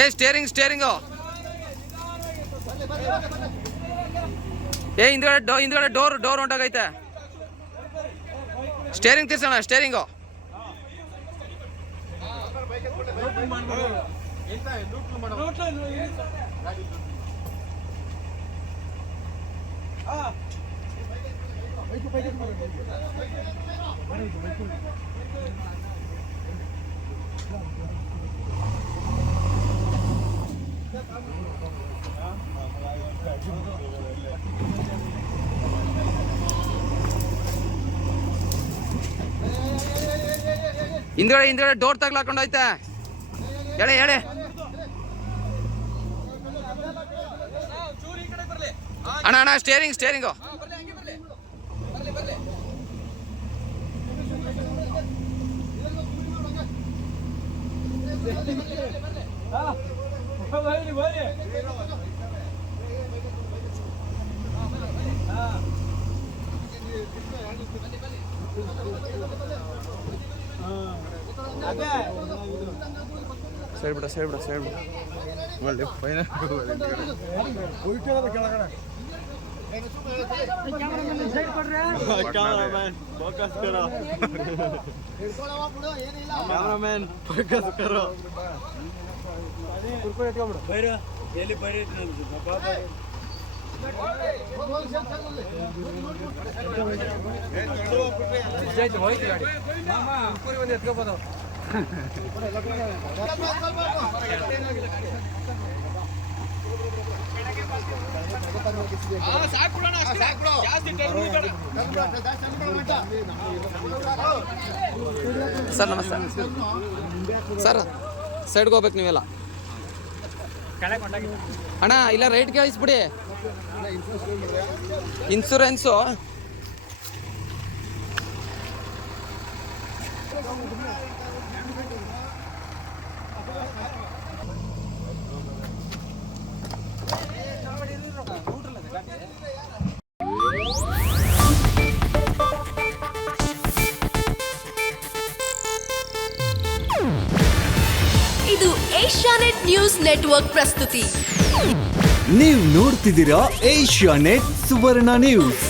ఏ steering ಏ ಹಿಂದ್ಗಡೆ door ಹೊಂಟಾಗೈತೆ. Steering ತಿರ್ಸೋಣ. Steering ಹಿಂದ್ಗಡೆ ಡೋರ್ ತಗ್ಲಾಕೊಂಡೈತೆ. ಹೇಳಿ ಅಣ್ಣ ಸ್ಟೇರಿಂಗು ಸೈಡ್ ಬಿಡ ಒಳ್ಳೆ ಫೈನಲ್ कैमरामैन फोकस करो कैमरामैन फोकस करो बैरा ಎಲ್ಲಿ ಬೈರೆ ಸರ್ ನಮಸ್ತೆ ಸರ್ ಸೈಡ್ಗೆ ಹೋಗ್ಬೇಕು ನೀವೆಲ್ಲ ಅಣ್ಣ ಇಲ್ಲ ರೈಟ್ ಕೇಳಿಸ್ಬಿಡಿ ಇನ್ಸೂರೆನ್ಸು ಇದು ಏಷ್ಯಾನೆಟ್ ನ್ಯೂಸ್ ನೆಟ್ವರ್ಕ್ ಪ್ರಸ್ತುತಿ. ನೀವು ನೋಡ್ತಿದ್ದೀರಾ ಏಷ್ಯಾನೆಟ್ ಸುವರ್ಣ ನ್ಯೂಸ್.